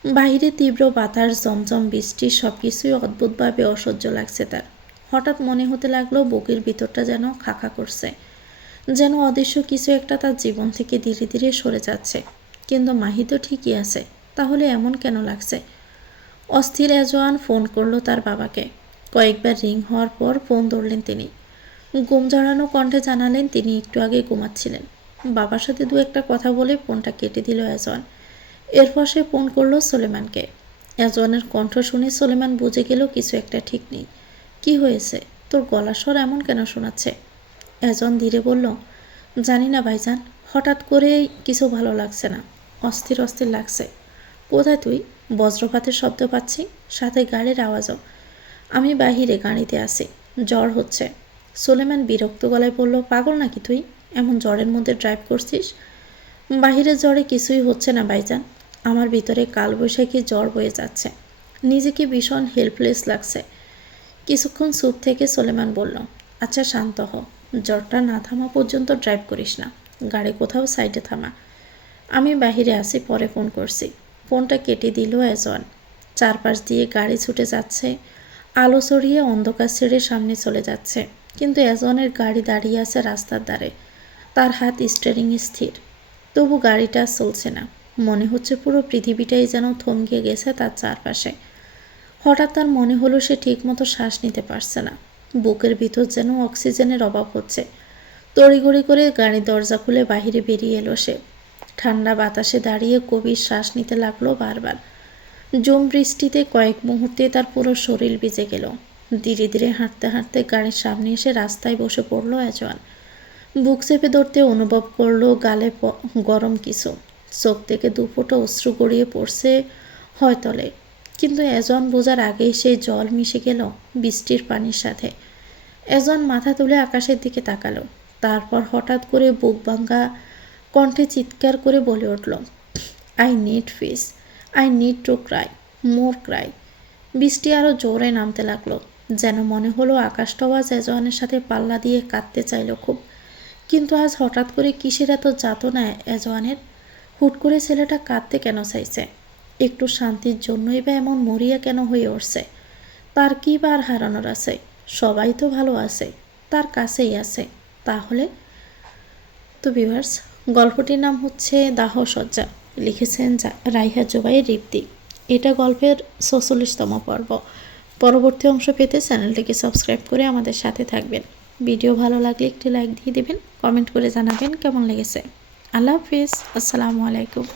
বাহিরে তীব্র বাতাস, জমজম বৃষ্টি, সব কিছুই অদ্ভুতভাবে অসহ্য লাগছে তার। হঠাৎ মনে হতে লাগলো বুকের ভিতরটা যেন খাখা করছে, যেন অদৃশ্য কিছু একটা তার জীবন থেকে ধীরে ধীরে সরে যাচ্ছে। কিন্তু মাহি তো ঠিকই আছে, তাহলে এমন কেন লাগছে? অস্থির এজওয়ান ফোন করলো তার বাবাকে। কয়েকবার রিং হওয়ার পর ফোন ধরলেন তিনি। ঘুম জড়ানো কণ্ঠে জানালেন তিনি একটু আগে ঘুমাচ্ছিলেন। বাবার সাথে দু একটা কথা বলে ফোনটা কেটে দিল এজওয়ান। এরপর সে ফোন করলো সোলেমানকে। এজওয়ানের কণ্ঠ শুনে সোলেমান বুঝে গেল কিছু একটা ঠিক নেই। কি হয়েছে? তোর গলার স্বর এমন কেন শোনাচ্ছে? এজওয়ান ধীরে বলল, জানি না ভাইজান, হঠাৎ করে কিছু ভালো লাগছে না, অস্থির অস্থির লাগছে। কোথায় তুই? বজ্রপাতের শব্দ পাচ্ছি, সাথে গাড়ির আওয়াজও। আমি বাহিরে গাড়িতে আছি, জ্বর হচ্ছে। সোলেমান বিরক্ত গলায় বলল, পাগল নাকি তুই, এমন জ্বরের মধ্যে ড্রাইভ করছিস? বাহিরের জ্বরে কিছুই হচ্ছে না ভাইজান, আমার ভিতরে কালবৈশাখী জ্বর বয়ে যাচ্ছে, নিজেকে ভীষণ হেল্পলেস লাগছে। কিছুক্ষণ চুপ থেকে সোলেমান বলল, আচ্ছা শান্ত হ, জ্বরটা না থামা পর্যন্ত ড্রাইভ করিস না, গাড়ি কোথাও সাইডে থামা। আমি বাহিরে আছি, পরে ফোন করছি। ফোনটা কেটে দিল এজন। চারপাশ দিয়ে গাড়ি ছুটে যাচ্ছে, আলো ছড়িয়ে অন্ধকার ছেড়ে সামনে চলে যাচ্ছে, কিন্তু এজনের গাড়ি দাঁড়িয়ে আছে রাস্তার ধারে। তার হাত স্টিয়ারিংয়ে স্থির, তবু গাড়িটা চলছে না। মনে হচ্ছে পুরো পৃথিবীটাই যেন থমকে গেছে তার চারপাশে। হঠাৎ তার মনে হলো সে ঠিকমতো শ্বাস নিতে পারছে না, বুকের ভিতর যেন অক্সিজেনের অভাব হচ্ছে। তড়িঘড়ি করে গাড়ির দরজা খুলে বাহিরে বেরিয়ে এলো সে। ঠান্ডা বাতাসে দাঁড়িয়ে গভীর শ্বাস নিতে লাগলো বারবার। ঝুম বৃষ্টিতে কয়েক মুহূর্তে তার পুরো শরীর ভিজে গেল। ধীরে ধীরে হাঁটতে হাঁটতে গাড়ির সামনে এসে রাস্তায় বসে পড়ল এজন। বুক চেপে ধরতে অনুভব করলো গালে গরম কিছু। চোখ থেকে দুফোঁটা অশ্রু গড়িয়ে পড়ছে হয়তলে, কিন্তু এজন বোঝার আগেই সেই জল মিশে গেল বৃষ্টির পানির সাথে। এজন মাথা তুলে আকাশের দিকে তাকালো, তারপর হঠাৎ করে বুক ভাঙা কণ্ঠে চিৎকার করে বলে উঠল, I need fish, I need to cry, more cry. বৃষ্টি আরও জোরে নামতে লাগলো, যেন মনে হলো আকাশটাও আজ এজনের সাথে পাল্লা দিয়ে কাঁদতে চাইল খুব। কিন্তু আজ হঠাৎ করে কিসের এত যাতনা এজওয়ানের? হুট করে ছেলেটা কাঁদতে কেন চাইছে? একটু শান্তির জন্যই বা এমন মরিয়া কেন হয়ে উঠছে? তার কী বা আর হারানোর আছে? সবাই তো ভালো আছে, তার কাছেই আছে। তাহলে তো ভিউয়ার্স, গল্পটির নাম হচ্ছে দাহ সজ্জা, লিখেছেন রাইহা জুবাই রিপ্তি। এটা গল্পের ৪৬তম পর্ব। পরবর্তী অংশ পেতে চ্যানেলটিকে সাবস্ক্রাইব করে আমাদের সাথে থাকবেন। ভিডিও ভালো লাগলে একটি লাইক দিয়ে দেবেন, কমেন্ট করে জানাবেন কেমন লেগেছে। আল্লাহ হাফিজ, আসসালামু আলাইকুম।